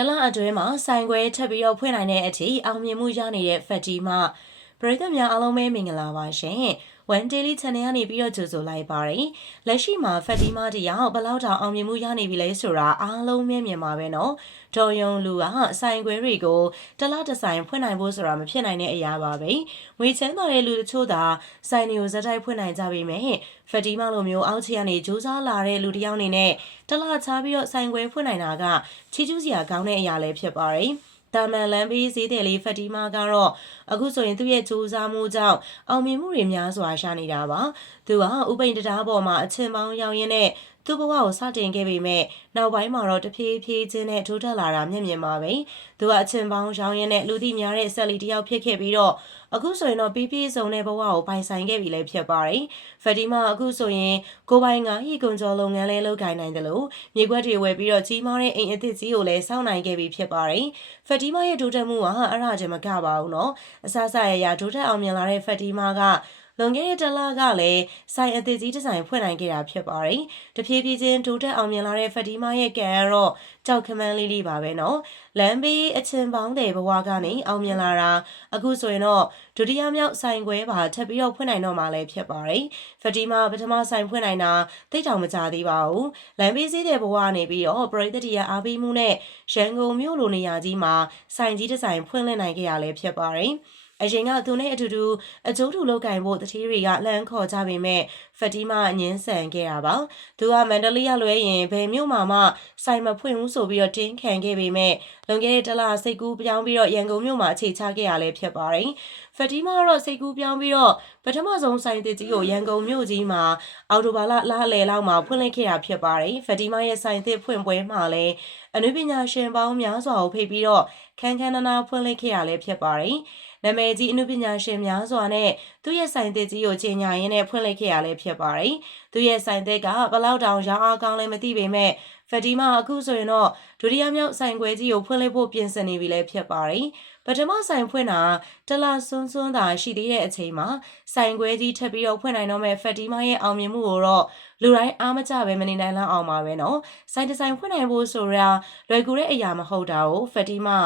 တလအတွင်းမှာဆိုင်ခွဲထပ်ပြီးတော့ဖွင့်နိုင်တဲ့အထိအောင်မြင်မှုရနေတဲ့ဖက်တီမာ ပရိသတ်များအားလုံးပဲမင်္ဂလာပါရှင်။ One Daily Channel ကနေပြီးတော့ကြိုဆိုလိုက်ပါတယ်။လက်ရှိမှာဖက်တီမားတရားဘလောက်တောင်အောင်မြင်မှုရနေပြီလဲဆိုတာအားလုံးပဲမြင်ပါပဲနော်။ဒေါ်ယုံလူကဆိုင်ခွဲတွေကိုတလားတဆိုင်ဖွင့်နိုင်ဖို့ဆိုတာမဖြစ်နိုင်တဲ့အရာပါပဲ။ငွေချမ်းသာတဲ့လူတချို့သာဆိုင်တွေကိုဇက်တိုက်ဖွင့်နိုင်ကြပေမဲ့ဖက်တီမားလိုမျိုးအောက်ခြေကနေကြိုးစားလာတဲ့လူတယောက်အနေနဲ့တလားချပြီးတော့ဆိုင်ခွဲဖွင့်နိုင်တာကချီးကျူးစရာကောင်းတဲ့အရာလည်းဖြစ်ပါတယ်။ တာမန်လန်ဘေးဈေးတယ်လေးဖက်တီမာကတော့အခုဆိုရင်သူ့ရဲ့စူးစမ်းမှုကြောင့်အောင်မြင်မှုတွေများစွာရှာနေတာပါသူကဥပိန်တရားပေါ်မှာအချင်းပေါင်းရောက်ရင်းနဲ့ သူ့ဘဝကိုစတင်ခဲ့ပေမဲ့နောက်ပိုင်းမှာတော့တဖြည်းဖြည်းချင်းနဲ့ထိုးထွက်လာတာမျက်မြင်ပါပဲ။သူကအချင်းပေါင်းရောင်းရင်းနဲ့လူသိများတဲ့ဆက်လီတယောက်ဖြစ်ခဲ့ပြီးတော့အခုဆိုရင်တော့ပြပြစုံတဲ့ဘဝကိုပိုင်ဆိုင်ခဲ့ပြီလည်းဖြစ်ပါတယ်။ဖတီမာအခုဆိုရင်ကိုပိုင်ကဤကွန်ကျော်လုပ်ငန်းလေးလုပ်ကိုင်နိုင်တယ်လို့မြေခွက်တွေဝယ်ပြီးတော့ကြီးမားတဲ့အိမ်အသစ်ကြီးကိုလည်းစောင့်နိုင်ခဲ့ပြီဖြစ်ပါတယ်။ဖတီမာရဲ့ဒုတက်မှုကအဲ့ဒါကြမကပါဘူးနော်။အစစရရဒုတက်အောင်မြင်လာတဲ့ဖတီမာက လွန်ခဲ့တဲ့တစ်လကလည်းဆိုင်အသေးကြီးတစ်ဆိုင်ဖွင့်နိုင်ခဲ့တာဖြစ်ပါတယ်။တဖြည်းဖြည်းချင်းဒိုးတက်အောင်မြင်လာတဲ့ဖတီမာရဲ့ကံကတော့ကြောက်ခမန်းလေးလေးပါပဲနော်။လမ်းဘေးအချင်းပေါင်းတဲ့ဘဝကနေအောင်မြင်လာတာအခုဆိုရင်တော့ဒုတိယမြောက်ဆိုင်ခွဲပါထပ်ပြီးတော့ဖွင့်နိုင်တော့မှလည်းဖြစ်ပါတယ်။ဖတီမာပထမဆိုင်ဖွင့်နိုင်တာသိတောင်မကြသေးပါဘူး။လမ်းဘေးစည်းတဲ့ဘဝနေပြီးတော့ပရိသတ်တရားအားပေးမှုနဲ့ရန်ကုန်မြို့လိုနေရာကြီးမှာဆိုင်ကြီးတစ်ဆိုင်ဖွင့်လှစ်နိုင်ခဲ့ရလည်းဖြစ်ပါတယ်။ အရင်ကသူနဲ့အတူတူအကျိုးတူလောက်ကင်ဖို့တတိတွေကလှမ်းခေါ်ကြပေမဲ့ဖတီမာအငင်းဆန်ခဲ့တာပါသူကမန္တလေးရလွဲရင်ဘယ်မြို့မှာမှဆိုင်မဖွင့်ဘူးဆိုပြီးတော့တင်းခံခဲ့ပေမဲ့လွန်ခဲ့တဲ့တလစိတ်ကူးပြောင်းပြီးတော့ရန်ကုန်မြို့မှာအခြေချခဲ့ရလဲဖြစ်ပါတယ်ဖတီမာကတော့စိတ်ကူးပြောင်းပြီးတော့ပထမဆုံးဆိုင်တစ်ကြီးကိုရန်ကုန်မြို့ကြီးမှာအော်တိုဘာလလလယ်လောက်မှာဖွင့်လှစ်ခဲ့တာဖြစ်ပါတယ်ဖတီမာရဲ့ဆိုင်တစ်ဖွင့်ပွဲမှာလည်းအနုပညာရှင်ပေါင်းများစွာကိုဖိတ်ပြီးတော့ခန်းခန်းနာနာဖွင့်လှစ်ခဲ့ရလဲဖြစ်ပါတယ်နာမည်ကြီးအမှုပညာရှင်များစွာနဲ့သူ့ရဲ့ဆိုင်သစ်ကြီးကိုကြီးညာရင်းနဲ့ဖွင့်လှစ်ခဲ့ရလဲဖြစ်ပါတယ်။သူ့ရဲ့ဆိုင်သစ်ကဘလောက်တောင်ရောင်းအားကောင်းလဲမသိပေမဲ့ဖတီမာအခုဆိုရင်တော့ဒုတိယမြောက်ဆိုင်ခွဲကြီးကိုဖွင့်လှစ်ဖို့ပြင်ဆင်နေပြီလဲဖြစ်ပါတယ်။ပထမဆိုင်ဖွင့်တာတလဆွန်းဆွန်းသာရှိသေးတဲ့အချိန်မှာဆိုင်ခွဲကြီးထပ်ပြီးတော့ဖွင့်နိုင်တော့မဲ့ဖတီမာရဲ့အောင်မြင်မှုကိုတော့ လူတိုင်းအားမကျပဲမနေနိုင်လောက်အောင်ပါပဲနော်ဆိုင်ဒီဇိုင်းဖွင့်နိုင်ဖို့ဆိုတာလွယ်ကူတဲ့အရာမဟုတ်တာကိုဖတီမာ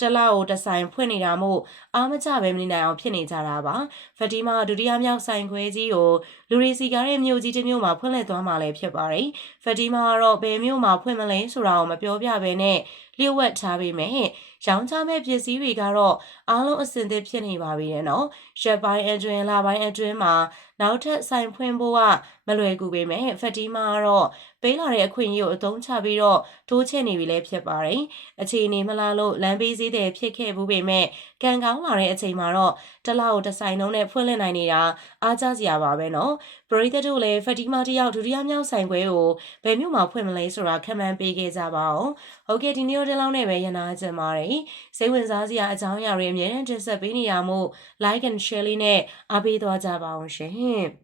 ကတလောက်ဒီဇိုင်းဖွင့်နေတာမို့အားမကျပဲမနေနိုင်အောင်ဖြစ်နေကြတာပါဖတီမာဒုတိယမြောက်ဆိုင်ခွဲကြီးကိုလူရီစီကားရဲ့မြို့ကြီးတစ်မြို့မှာဖွင့်လှစ်သွားမှာလည်းဖြစ်ပါတယ်ဖတီမာကတော့ဘယ်မြို့မှာဖွင့်မလဲဆိုတာကိုမပြောပြဘဲနဲ့လျှို့ဝှက်ထားပေမဲ့ရောင်းချမဲ့ပစ္စည်းတွေကတော့အားလုံးအဆင်သင့်ဖြစ်နေပါပြီတဲ့နော်ရက်ပိုင်းအတွင်းလပိုင်းအတွင်းမှာနောက်ထပ်ဆိုင်ဖွင့်ဖို့ကမလွယ်ကူပေမဲ့ဖက်တီမာကတော့ပေးလာတဲ့အခွင့်အရေးကိုအသုံးချပြီးတော့တိုးချဲ့နေပြီလည်းဖြစ်ပါတယ်အခြေအနေမလားလို့လမ်းဘေးစည်းတဲ့ဖြစ်ခဲ့ဘူးပေမဲ့ကံကောင်းလာတဲ့အချိန်မှာတော့တလောက်တဆိုင်လုံးနဲ့ဖွင့်လှစ်နိုင်နေတာအားကျစရာပါပဲနော်ပရိသတ်တို့လည်းဖက်တီမာတယောက်ဒုတိယမြောက်ဆိုင်ခွဲကိုဘယ်မြို့မှာဖွင့်မလဲဆိုတာခံမှန်းပေးခဲ့ကြပါအောင်ဟုတ်ကဲ့ဒီနေ့တော့ဒီလောက်နဲ့ပဲရနာကြပါတယ်စိတ်ဝင်စားစရာအကြောင်းအရာတွေအများနဲ့တင်ဆက်ပေးနေရမို့ like and share လေးနဲ့အားပေးသွားကြပါအောင်ရှင်